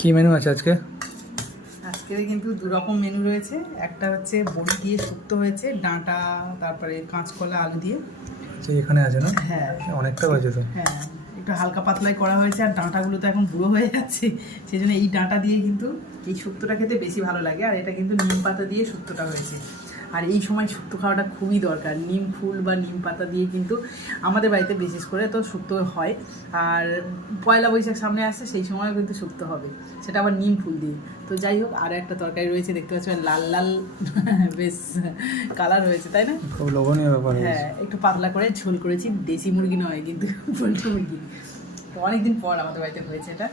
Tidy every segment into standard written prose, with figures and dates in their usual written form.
কি মেনু আছে আজকে? আজকে কিন্তু দু রকম মেনু রয়েছে। একটা হচ্ছে বড়ি দিয়ে শুক্তো হয়েছে, ডাঁটা, তারপরে কাঁচকলা, আলু দিয়ে। আচ্ছা, এখানে আছে না? হ্যাঁ, অনেকটা বাজে তো। হ্যাঁ, একটু হালকা পাতলাই করা হয়েছে। আর ডাঁটাগুলো তো এখন বুড়ো হয়ে যাচ্ছে, সেই জন্য এই ডাঁটা দিয়ে কিন্তু এই শুক্তোটা খেতে বেশি ভালো লাগে। আর এটা কিন্তু নিম পাতা দিয়ে শুক্তোটা হয়েছে। আর এই সময় শুক্তো খাওয়াটা খুবই দরকার। নিম ফুল বা নিম পাতা দিয়ে কিন্তু আমাদের বাড়িতে বিশেষ করে তো শুক্তো হয়। আর পয়লা বৈশাখ সামনে আসছে, সেই সময়ও কিন্তু শুক্তো হবে, সেটা আবার নিম ফুল দিয়ে। তো যাই হোক, আরও একটা তরকারি রয়েছে, দেখতে পাচ্ছ লাল লাল বেশ কালার হয়েছে, তাই না? খুব লোভনীয় ব্যাপার। হ্যাঁ, একটু পাতলা করে ঝোল করেছি, দেশি মুরগি নয় কিন্তু পোলট্রি মুরগি। তো অনেকদিন পর আমাদের বাড়িতে হয়েছে এটা।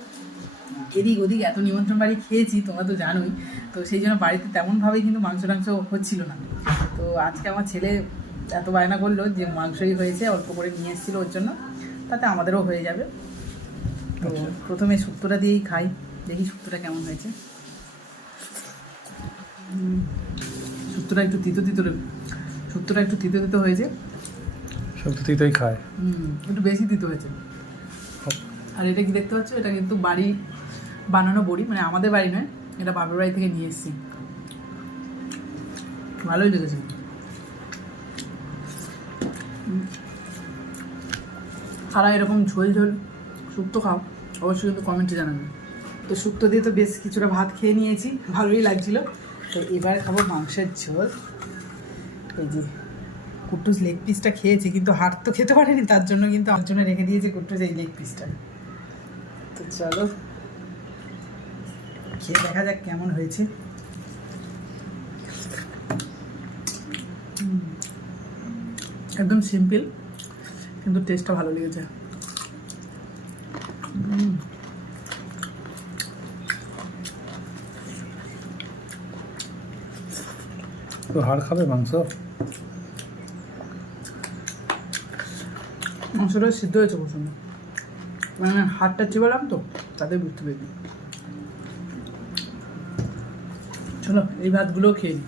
এদিক ওদিক এত নিমন্ত্রণ বাড়ি খেয়েছি, তোমরা তো জানোই। তো সেই জন্য বাড়িতে তেমনভাবেই কিন্তু মাংস টাংস হচ্ছিল না। তো আজকে আমার ছেলে এত বায়না করলো যে মাংসই হয়েছে, অল্প করে নিয়ে এসেছিলো ওর জন্য, তাতে আমাদেরও হয়ে যাবে। তো প্রথমে শুক্তোটা দিয়েই খাই, দেখি শুক্তোটা কেমন হয়েছে। শুক্তোটা একটু তিতো তিতো, শুক্তোটা একটু তিতো তিতো হয়েছে। শুক্তো তিতোই খায়। একটু বেশি তিতো হয়েছে। আর এটা কি দেখতে পাচ্ছ, এটা কিন্তু বাড়ি বানানো বড়ি, মানে আমাদের বাড়ি নয়, এটা বাপের বাড়ি থেকে নিয়ে এসেছি। ভালোই লেগেছে। সারা এরকম ঝোল ঝোল শুক্তো খাও, অবশ্যই কিন্তু কমেন্টে জানাবে। তো শুক্তো দিয়ে তো বেশ কিছুটা ভাত খেয়ে নিয়েছি, ভালোই লাগছিল। তো এবার খাবো মাংসের ঝোল। এই যে কুট্টুস লেগ পিসটা খেয়েছি, কিন্তু হাট তো খেতে পারেনি, তার জন্য কিন্তু আমার জন্য রেখে দিয়েছে কুট্টুস এই লেগ পিসটা। তো চলো খেয়ে দেখা যাক কেমন হয়েছে। একদম সিম্পল, কিন্তু টেস্টটা ভালো লেগেছে। তো হাড় খাবে মাংস? মাংসটা সিদ্ধ হয়েছে পছন্দ, মানে হাড়টা চিবালাম তো, তাদের বুঝতে পেরেছি। চলো এই ভাতগুলোও খেয়ে নিই।